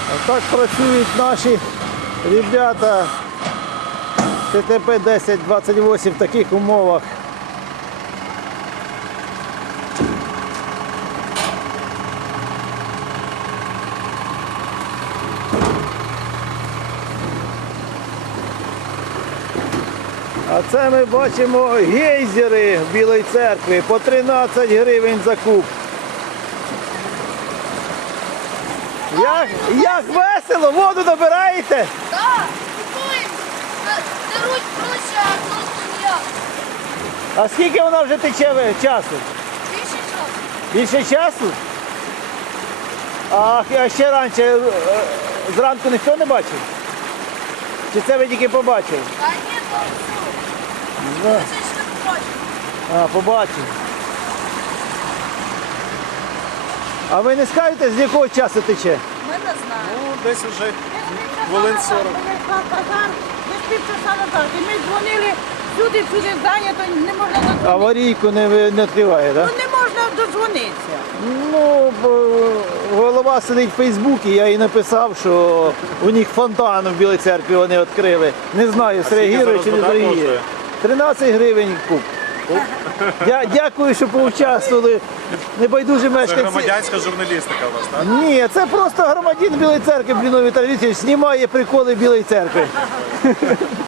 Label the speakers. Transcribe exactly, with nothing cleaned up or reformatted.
Speaker 1: Так працюють наші ребята Т Т П десять двадцять вісім в таких умовах. А це ми бачимо гейзери в Білій Церкві по тринадцять гривень за куб. Як, як весело, воду набираєте?
Speaker 2: Так, купуємо. Даруть гроші, а просто ніяк.
Speaker 1: А скільки вона вже тече ви- часу?
Speaker 2: Більше часу.
Speaker 1: Більше часу? А, а ще раніше е, зранку ніхто не бачив? Чи це ви тільки побачили?
Speaker 2: А ні, то все.
Speaker 1: Да.
Speaker 2: Це ж не бачимо.
Speaker 1: А, побачив. А ви не скажете, з якого часу тече?
Speaker 2: Ми не знаємо.
Speaker 3: Ну, десь вже хвилин сорок.
Speaker 4: Десь півчаса назад. І ми дзвонили, сюди, сюди зайнято, не можна дозвонитися.
Speaker 1: Аварійку не, ви- не відкриває, так?
Speaker 4: Ну не можна дозвонитися.
Speaker 1: Ну, бо голова сидить в Фейсбуці, я їй написав, що у них фонтан в Білій Церкві вони відкрили. Не знаю, среагує чи не
Speaker 3: зараз вода
Speaker 1: зреагує.
Speaker 3: коштує?
Speaker 1: тринадцять гривень куб. Дя- Дякую, що поучаствували. Небайдужі
Speaker 3: Це
Speaker 1: мешканці.
Speaker 3: громадянська журналістика у вас, так?
Speaker 1: Ні, це просто громадян Білої Церкви, Блінові Віталій Віталійович, знімає приколи Білої Церкви.